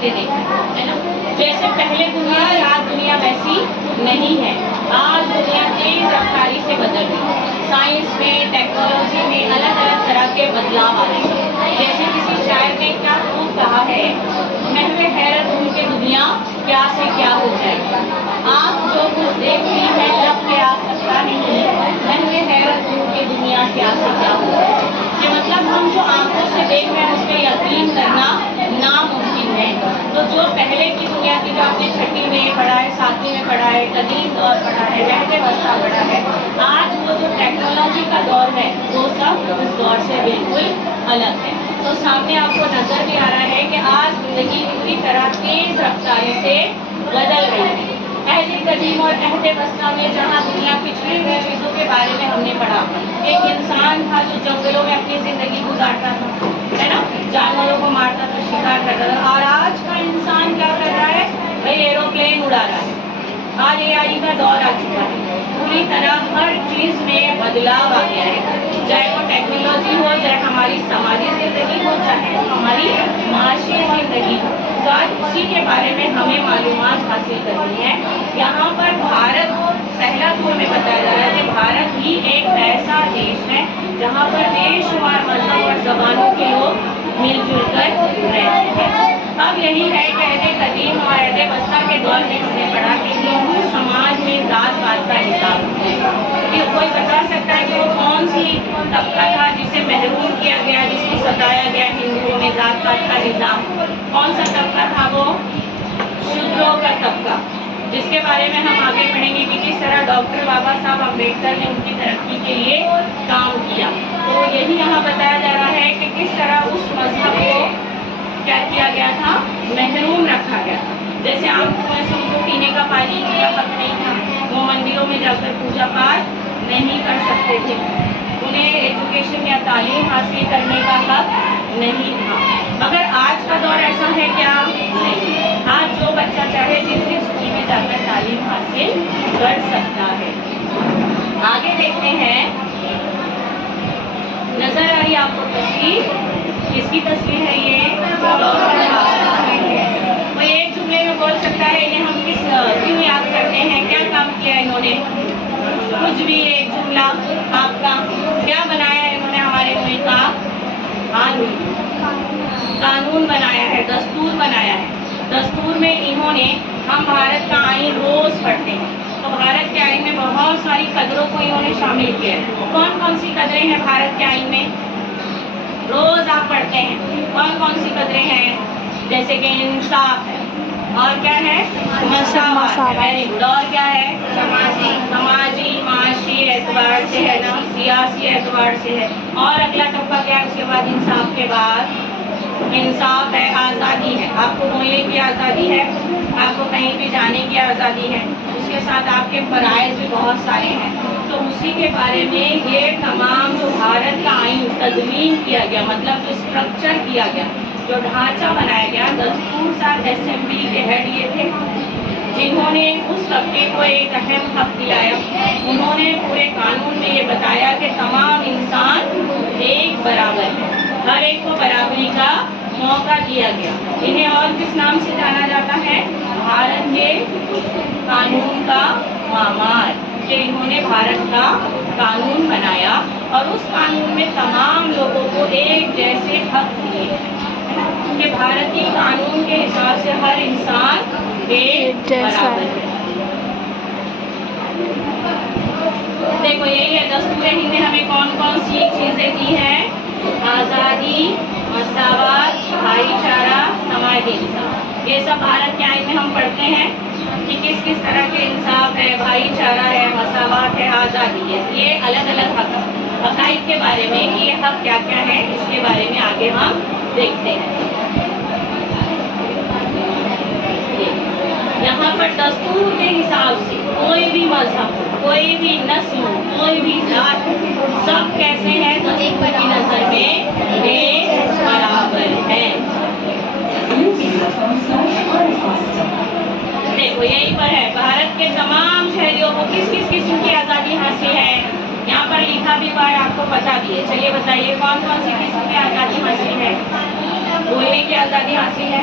بدلتے دیکھا ہے نا. جیسے پہلے دنیا تھی آج دنیا ویسی نہیں ہے. آج دنیا تیز رفتاری سے بدل رہی ہے. سائنس میں ٹیکنالوجی میں الگ الگ طرح کے بدلاؤ آ رہے ہیں. جیسے کسی شاعر نے کیا خوب کہا ہے, محو حیرت ان کے دنیا کیا سے کیا ہو جائے. آپ جو کچھ دیکھتی ہے لب پہ آ سکتا نہیں, محو حیرت ان کے دنیا کیا سے کیا ہو جائے. یہ مطلب ہم جو آنکھوں سے دیکھ رہے ہیں اس پہ یقین کرنا ناممکن ہے. تو جو پہلے کی دنیا کی جو آپ نے چھٹی میں پڑھا ہے, ساتویں میں پڑھا ہے, قدیم دور پڑھا ہے, عہد وسطیٰ پڑھا ہے, آج وہ جو ٹیکنالوجی کا دور ہے وہ سب اس دور سے بالکل الگ ہے. تو سامنے آپ کو نظر بھی آ رہا ہے کہ آج زندگی پوری طرح تیز رفتاری سے بدل رہی ہے. عہد قدیم اور عہد وسطیٰ میں جہاں دنیا پچھلی ہوئی چیزوں کے بارے میں ہم نے پڑھا, ایک انسان تھا جو جنگلوں میں اپنی زندگی گزارتا تھا, ہے نا, جانوروں کو مارتا تھا, شکار کرتا تھا. اور آج کا انسان کیا کر رہا ہے بھائی, ایروپلین اڑا رہا ہے. آج AI کا دور آ چکا ہے. پوری طرح ہر چیز میں بدلاؤ آ گیا ہے, چاہے وہ ٹیکنالوجی ہو, چاہے ہماری سماجی زندگی ہو, چاہے ہماری معاشی زندگی ہو. تو آج اسی کے بارے میں ہمیں معلومات حاصل کرنی ہے. یہاں پر بھارت پہلا تو ہمیں بتایا جا رہا ہے کہ بھارت ہی ایک ایسا دیش ہے جہاں پر بے شمار مذہب اور زبانوں کے لوگ مل جل کر رہتے ہیں. اب یہی ہے کہ عہد قدیم اور عہد وسطیٰ کے دور میں ہم نے پڑھا کہ ہندو سماج میں ذات پات کا حساب ہے. کہ کوئی بتا سکتا ہے کہ وہ کون سی طبقہ تھا جسے محروم کیا گیا, جس کو ستایا گیا ہندوؤں میں ذات پات کا نظام, کون سا طبقہ تھا وہ شودروں کا طبقہ, جس کے بارے میں ہم آگے پڑھیں گے کہ کس طرح ڈاکٹر بابا صاحب امبیڈکر نے ان کی ترقی کے لیے کام کیا. تو یہی یہاں بتایا جا رہا ہے کہ کس طرح اس مذہب کو کیا کیا گیا تھا, محروم رکھا گیا تھا. جیسے عام مسلمانوں کو پینے کا پانی کا حق نہیں تھا, وہ مندروں میں جا کر پوجا پاٹ نہیں کر سکتے تھے, انہیں ایجوکیشن یا تعلیم حاصل کرنے کا حق نہیں تھا. مگر آج کا دور ایسا ہے کیا نہیں, آج جو بچہ چاہے جس بھی اسکول میں جا کر تعلیم حاصل کر سکتا ہے. آگے دیکھتے ہیں, نظر آ رہی آپ کو تصویر, کس کی تصویر ہے یہ, وہ ایک جملے میں بول سکتا ہے یہ ہم کیوں یاد کرتے ہیں, کیا کام کیا انہوں نے, کچھ بھی ایک جملہ آپ کا, کیا بنایا ہے انہوں نے ہمارے ملک کا, قانون بنایا ہے, دستور بنایا ہے. دستور میں انہوں نے, ہم بھارت کا آئین روز پڑھتے ہیں, تو بھارت کے آئین میں بہت ساری قدروں کو انہوں نے شامل کیا ہے. کون کون سی قدریں ہیں بھارت کے آئین میں, روز آپ پڑھتے ہیں, کون کون سی قدریں ہیں, جیسے کہ انصاف ہے, اور کیا ہے مساوات ہے, اور کیا ہے سماجی معاشی اعتبار سے ہے نا, سیاسی اعتبار سے ہے. اور اگلا طبقہ کیا ہے اس کے بعد انصاف کے بعد, انصاف ہے, آزادی ہے, آپ کو بولنے کی آزادی ہے, آپ کو کہیں بھی جانے کی آزادی ہے, اس کے ساتھ آپ کے فرائض بھی بہت سارے ہیں. تو اسی کے بارے میں یہ تمام جو بھارت کا آئین تدوین کیا گیا, مطلب جو اسٹرکچر کیا گیا, جو ڈھانچہ بنایا گیا, دستور ساز اسمبلی کے ہیڈ یہ تھے جنہوں نے اس طبقے کو ایک اہم حق دلایا. انہوں نے پورے قانون میں یہ بتایا کہ تمام انسان ایک برابر ہے, ہر ایک کو برابری کا موقع دیا گیا. انہیں اور کس نام سے جانا جاتا ہے, بھارت کے قانون کا معمار, کہ انہوں نے بھارت کا قانون بنایا اور اس قانون میں تمام لوگوں کو ایک جیسے حق دیے کہ بھارتی قانون کے حساب سے ہر انسان ایک برابر ہے. دیکھو یہی ہے دستور ہند نے ہمیں کون کون سی چیزیں دی ہیں, آزادی, مساوات, بھائی چارہ, سماجی انصاف. یہ سب بھارت کے آئین میں ہم پڑھتے ہیں کہ کس کس طرح کے انصاف ہے, بھائی چارہ ہے, مساوات ہے, آزادی ہے. یہ الگ الگ حقائق کے بارے میں کہ یہ حق کیا کیا ہے, اس کے بارے میں آگے ہم دیکھتے ہیں. یہاں پر دستور کے حساب سے کوئی بھی مذہب, کوئی بھی نسل, کوئی بھی ذات, سب کیسے ہیں, دستور کی نظر میں ایک برابر ہے. دیکھو یہی پر ہے, بھارت کے تمام شہریوں کو کس کس قسم کی آزادی حاصل ہے, یہاں پر لکھا بھی ہوا ہے, آپ کو بتا دیے. چلیے بتائیے کون کون سی قسم کی آزادی حاصل ہے. بولنے کی آزادی حاصل ہے,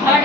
3rd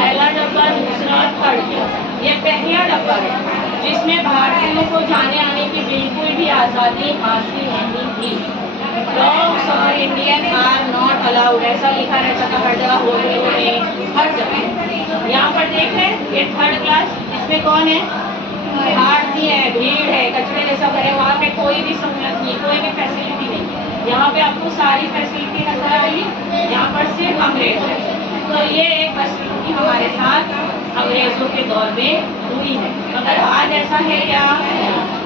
پہلا ڈبہ دوسرا اور تھرڈ کلاس. یہ پہلا ڈبہ ہے جس میں بھارتیوں کو جانے آنے کی بالکل بھی آزادی حاصل نہیں تھی. Dogs اور Indian are not allowed. ایسا لکھا رہتا تھا ہر جگہ, ہوٹلوں میں, ہر جگہ. یہاں پر دیکھ رہے ہیں یہ تھرڈ کلاس, اس میں کون ہے؟ بھارتی ہے, بھیڑ ہے, کچرے جیسا بھرے. وہاں پہ کوئی بھی سہولت نہیں, کوئی بھی فیسلٹی نہیں. یہاں پہ آپ کو ساری فیسلٹی نظر آ رہی, یہاں پر صرف انگریز ہے. تو یہ ایک بدسلوکی ہمارے ساتھ انگریزوں کے دور میں ہوئی ہے. اگر آج ایسا ہے کیا؟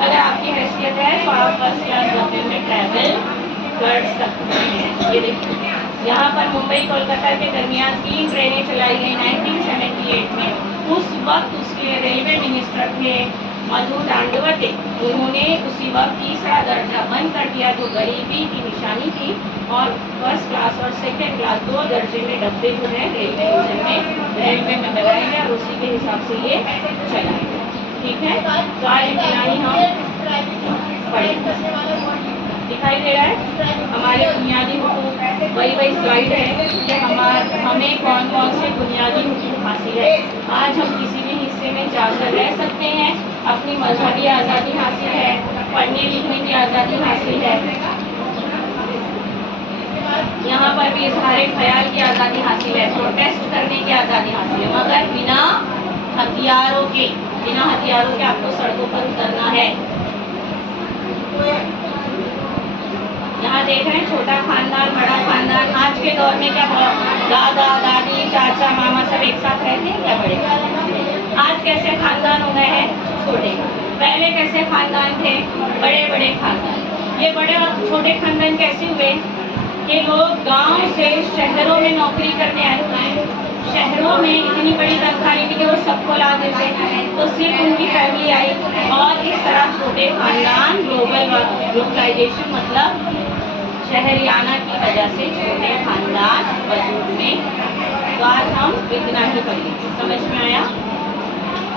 اگر آپ کی حیثیت ہے تو آپ فرسٹ کلاس ڈبے میں ٹریول کر سکتے ہیں. یہ دیکھیں یہاں پر ممبئی کولکتہ کے درمیان 3 ٹرینیں چلائی گئی 1978 میں. اس وقت اس کے ریلوے منسٹر تھے مدھو دانڈوتے. انہوں نے اسی وقت تیسرا درجہ بند کر دیا جو غریبی کی نشانی تھی, اور فرسٹ کلاس اور سیکنڈ کلاس 2 درجے میں ڈبے جو ہیں ریلوے میں بنائے گئے, اور اسی کے حساب سے یہ چلائے گئے. ٹھیک ہے, تو آج اتنا ہی ہم پڑھیں. دکھائی دے رہا ہے ہمارے بنیادی حقوق. وہی سلائڈ ہے کہ ہمیں کون کون سے بنیادی حقوق حاصل ہے. آج ہم کسی بھی حصے میں جا کر رہ سکتے ہیں, اپنی مذہبی آزادی حاصل ہے, پڑھنے لکھنے کی آزادی حاصل ہے, یہاں پر بھی اظہار خیال کی آزادی حاصل ہے, پروٹیسٹ کرنے کی آزادی حاصل ہے, مگر بنا ہتھیاروں کے آپ کو سڑکوں پر اترنا ہے. یہاں دیکھ رہے ہیں چھوٹا خاندان, بڑا خاندان. آج کے دور میں کیا دادا دادی چاچا ماما سب ایک ساتھ رہتے ہیں کیا؟ بڑے. آج کیسے خاندان ہو گئے ہیں؟ چھوٹے. پہلے کیسے خاندان تھے؟ بڑے بڑے خاندان. یہ بڑے اور چھوٹے خاندان کیسے ہوئے کہ لوگ گاؤں سے شہروں میں نوکری کرنے آتے ہیں. شہروں میں اتنی بڑی تنخواہ نہیں کہ وہ سب کو لا دیتے ہیں, تو صرف ان کی فیملی آئی, اور اس طرح چھوٹے خاندان گلوبلائزیشن مطلب شہریانہ کی وجہ سے چھوٹے خاندان وجود میں. تو آج ہم اتنا ہی پڑھیں. سمجھ میں آیا؟